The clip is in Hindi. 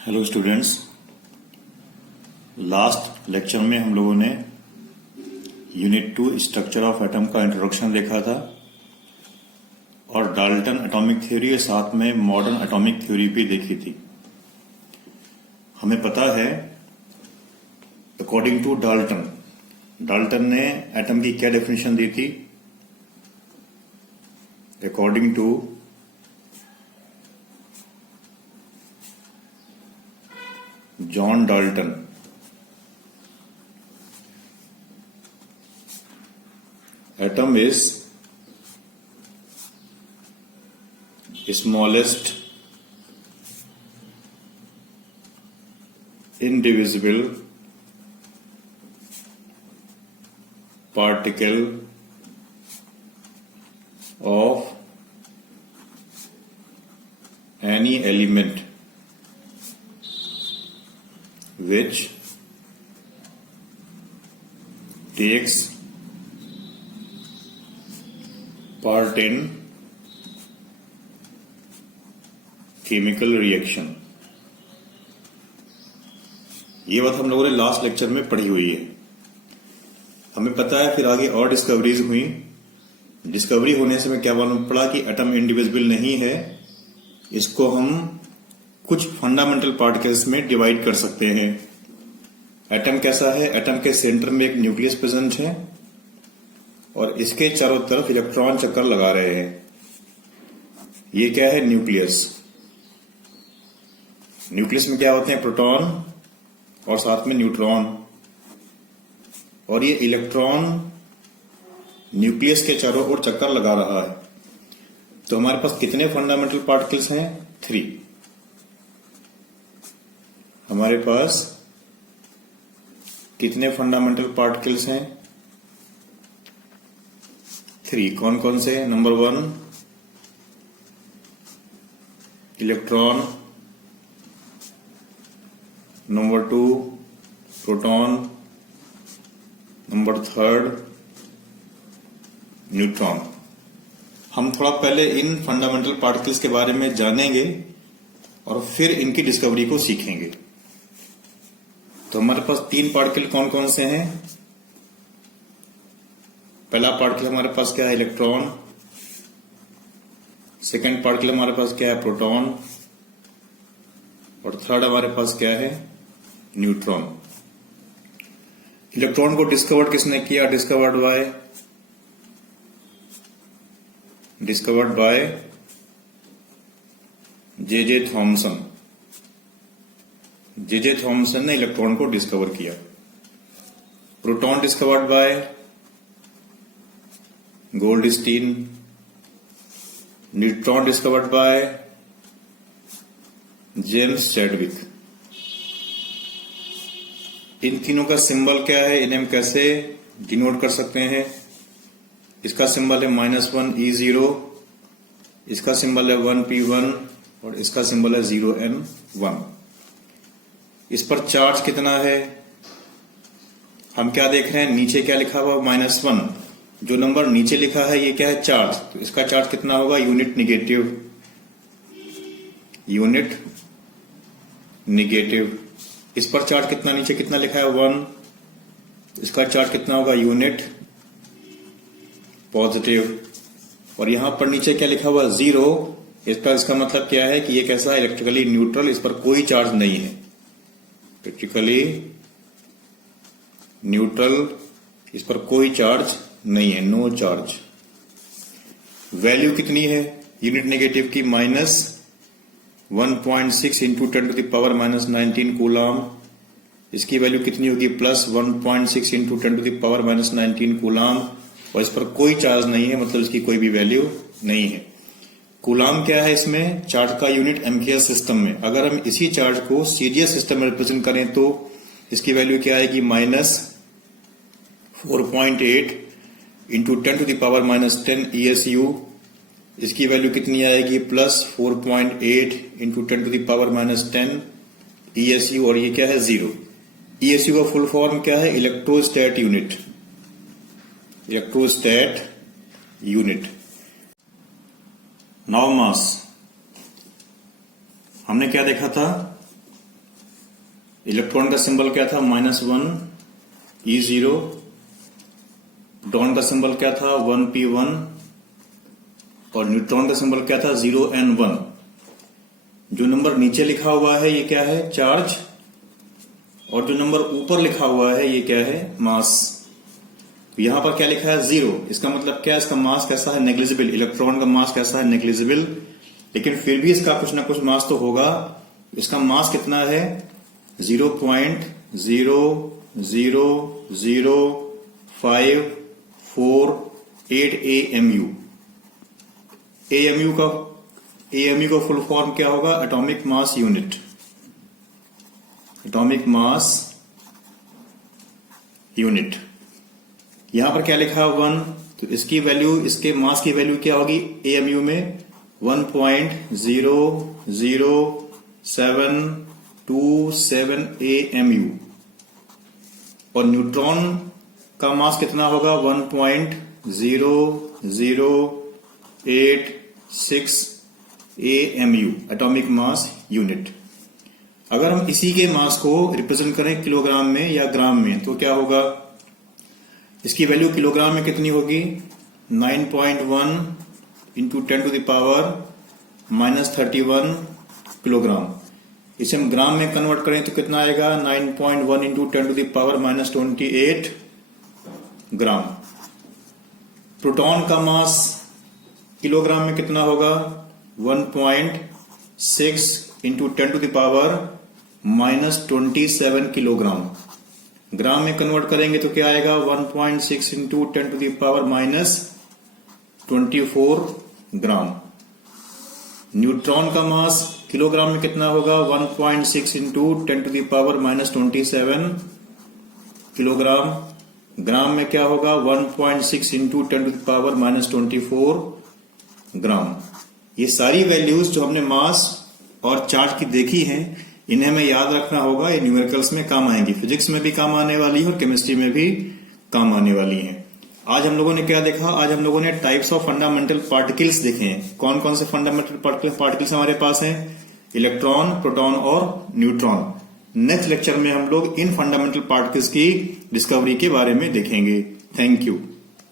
हेलो स्टूडेंट्स, लास्ट लेक्चर में हम लोगों ने यूनिट 2 स्ट्रक्चर ऑफ एटम का इंट्रोडक्शन देखा था और डाल्टन एटॉमिक थ्योरी और साथ में मॉडर्न एटॉमिक थ्योरी भी देखी थी। हमें पता है अकॉर्डिंग टू डाल्टन ने एटम की क्या डेफिनेशन दी थी। According to John Dalton, atom is smallest indivisible particle of any element which takes part in chemical reaction। ये बात हम लोगों ने लास्ट लेक्चर में पढ़ी हुई है। हमें पता है फिर आगे और डिस्कवरीज हुई। डिस्कवरी होने से हमें क्या मालूम पड़ा कि एटम इंडिविजिबल नहीं है, इसको हम कुछ फंडामेंटल पार्टिकल्स में डिवाइड कर सकते हैं। एटम कैसा है? एटम के सेंटर में एक न्यूक्लियस प्रेजेंट है और इसके चारों तरफ इलेक्ट्रॉन चक्कर लगा रहे हैं। ये क्या है? न्यूक्लियस। न्यूक्लियस में क्या होते हैं? प्रोटॉन और साथ में न्यूट्रॉन, और ये इलेक्ट्रॉन न्यूक्लियस के चारों ओर चक्कर लगा रहा है। तो हमारे पास कितने फंडामेंटल पार्टिकल्स हैं? 3। हमारे पास कितने फंडामेंटल पार्टिकल्स हैं? 3। कौन कौन से? Number 1 electron, number 2 proton, number 3 neutron. हम थोड़ा पहले इन फंडामेंटल पार्टिकल्स के बारे में जानेंगे और फिर इनकी डिस्कवरी को सीखेंगे। तो हमारे पास 3 पार्टिकल कौन कौन से हैं? पहला पार्टिकल हमारे पास क्या है? इलेक्ट्रॉन। सेकंड पार्टिकल हमारे पास क्या है? प्रोटॉन। और थर्ड हमारे पास क्या है? न्यूट्रॉन। इलेक्ट्रॉन को डिस्कवर्ड किसने किया? Discovered by J Thomson. J Thomson ने इलेक्ट्रॉन को डिस्कवर किया। Proton discovered by Goldstein. Neutron discovered by James Chadwick. इन तीनों का सिंबल क्या है? इन्हें हम कैसे डिनोट कर सकते हैं? इसका सिंबल है -1 E0, इसका सिंबल है 1 P1 और इसका सिंबल है 0 N1। इस पर चार्ज कितना है? हम क्या देख रहे हैं? नीचे क्या लिखा हुआ? -1। जो नंबर नीचे लिखा है ये क्या है? चार्ज। तो इसका चार्ज कितना होगा? Unit negative. इस पर चार्ज कितना नीचे कितना लिखा है? 1। इसका चार्ज कितना होगा? Unit positive. और यहां पर नीचे क्या लिखा हुआ? 0। इसका मतलब क्या है कि ये कैसा? Electrically neutral. इस पर कोई चार्ज नहीं है। इलेक्ट्रिकली न्यूट्रल, इस पर कोई चार्ज नहीं है, नो चार्ज। वैल्यू कितनी है यूनिट नेगेटिव की? -1.6 इंटू 10⁻⁻19 कूलाम। इसकी वैल्यू कितनी होगी? +1.6 इंटू 10⁻⁻19 कूलाम। और इस पर कोई चार्ज नहीं है, मतलब इसकी कोई भी वैल्यू नहीं है। कूलाम क्या है? इसमें चार्ज का यूनिट एम्पियर सिस्टम में। अगर हम इसी चार्ज को सीरियस सिस्टम में रिप्रेजेंट करें तो इसकी वैल्यू क्या आएगी? -4.8 इंटू 10⁻⁻10 ESU। इसकी वैल्यू कितनी आएगी? +4.8 इंटू 10⁻⁻10 ESU। और ये क्या है? 0। ESU का फुल फॉर्म क्या है? इलेक्ट्रोस्टैट यूनिट। Now mass. हमने क्या देखा था? इलेक्ट्रॉन का सिंबल क्या था, -1 E0। प्रोटॉन का सिंबल क्या था, 1p1। और न्यूट्रॉन का सिंबल क्या था, 0n1। जो नंबर नीचे लिखा हुआ है ये क्या है, चार्ज। और जो नंबर ऊपर लिखा हुआ है ये क्या है, मास। यहां पर क्या लिखा है, 0। इसका मतलब क्या है, इसका मास कैसा है, नेग्लिजिबल। इलेक्ट्रॉन का मास कैसा है, नेग्लिजिबल। लेकिन फिर भी इसका कुछ ना कुछ मास तो होगा। इसका मास कितना है, 0.00054 AMU। AMU का फुल फॉर्म क्या होगा, atomic mass unit. Atomic mass unit. यहां पर क्या लिखा है, 1। तो इसकी वैल्यू, इसके मास की वैल्यू क्या होगी AMU में, 1.00727 AMU। और न्यूट्रॉन का मास कितना होगा, 1.0086 AMU, एटॉमिक मास यूनिट। अगर हम इसी के मास को रिप्रेजेंट करें किलोग्राम में या ग्राम में तो क्या होगा, इसकी वैल्यू किलोग्राम में कितनी होगी, 9.1 इंटू 10⁻⁻31 किलोग्राम। इसे हम ग्राम में कन्वर्ट करें तो कितना आएगा, 9.1 इंटू 10⁻28 ग्राम। प्रोटॉन का मास किलोग्राम में कितना होगा, 1.6 इंटू 10⁻⁻27 किलोग्राम। ग्राम में कन्वर्ट करेंगे तो क्या आएगा, 1.6 इंटू 10⁻⁻24 ग्राम। न्यूट्रॉन का मास किलोग्राम में कितना होगा, 1.6 इंटू 10⁻⁻27 किलोग्राम। ग्राम में क्या होगा, 1.6 इंटू 10⁻⁻24 ग्राम। ये सारी वैल्यूज जो हमने मास और चार्ज की देखी हैं, इन्हें हमें याद रखना होगा। ये न्यूमेरिकल्स में काम आएंगी, फिजिक्स में भी काम आने वाली है और केमिस्ट्री में भी काम आने वाली हैं। आज हम लोगों ने क्या देखा, आज हम लोगों ने टाइप्स ऑफ फंडामेंटल पार्टिकल्स देखे हैं। कौन कौन से फंडामेंटल पार्टिकल्स हमारे पास हैं, इलेक्ट्रॉन, प्रोटॉन और न्यूट्रॉन। नेक्स्ट लेक्चर में हम लोग इन फंडामेंटल पार्टिकल्स की डिस्कवरी के बारे में देखेंगे। Thank you.